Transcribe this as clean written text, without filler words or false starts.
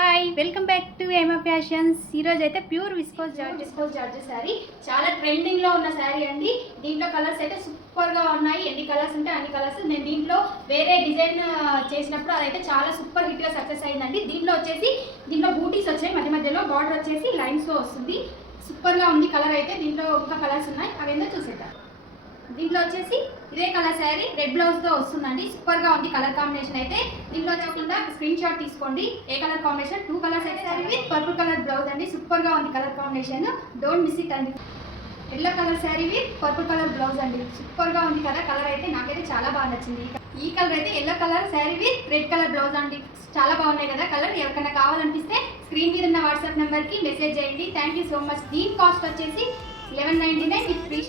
Hi welcome back to ఏమా fashions. ఈరోజు అయితే ప్యూర్ విస్కోస్ జార్జెట్ శారీ, చాలా ట్రెండింగ్లో ఉన్న శారీ అండి. దీంట్లో కలర్స్ అయితే సూపర్గా ఉన్నాయి. ఎన్ని కలర్స్ ఉంటే అన్ని కలర్స్. నేను దీంట్లో వేరే డిజైన్ చేసినప్పుడు అదైతే చాలా సూపర్ హిట్గా సక్సెస్ అయిందండి. దీంట్లో బూటీస్ వచ్చాయి, మధ్య మధ్యలో బార్డర్ వచ్చేసి లైన్స్లో వస్తుంది. సూపర్గా ఉంది కలర్ అయితే. దీంట్లో ఇంకా కలర్స్ ఉన్నాయి, అవేందో చూసేద్దాం. దీంట్లో వచ్చేసి ఇదే కలర్ శారీ రెడ్ బ్లౌజ్తో వస్తుందండి. సూపర్గా ఉంది కలర్ కాంబినేషన్ అయితే. దీంట్లో కాకుండా స్క్రీన్ షాట్ తీసుకోండి. ఏ కలర్ కాంబినేషన్, 2 కలర్స్ అయితే sari with purple colour blouse అండి. సూపర్గా ఉంది colour combination, don't miss it అండి. Yellow colour sari with purple colour blouse అండి. సూపర్గా ఉంది కదా కలర్ అయితే, నాకైతే చాలా బాగా నచ్చింది. ఈ కలర్ అయితే yellow colour sari with red colour blouse అండి. చాలా బాగున్నాయి కదా కలర్. ఎవరికైనా కావాలనిపిస్తే స్క్రీన్ మీద ఉన్న వాట్సాప్ నెంబర్కి మెసేజ్ చేయండి. Thank you so much. దీని కాస్ట్ వచ్చేసి 1199 విత్ ఫ్రీ.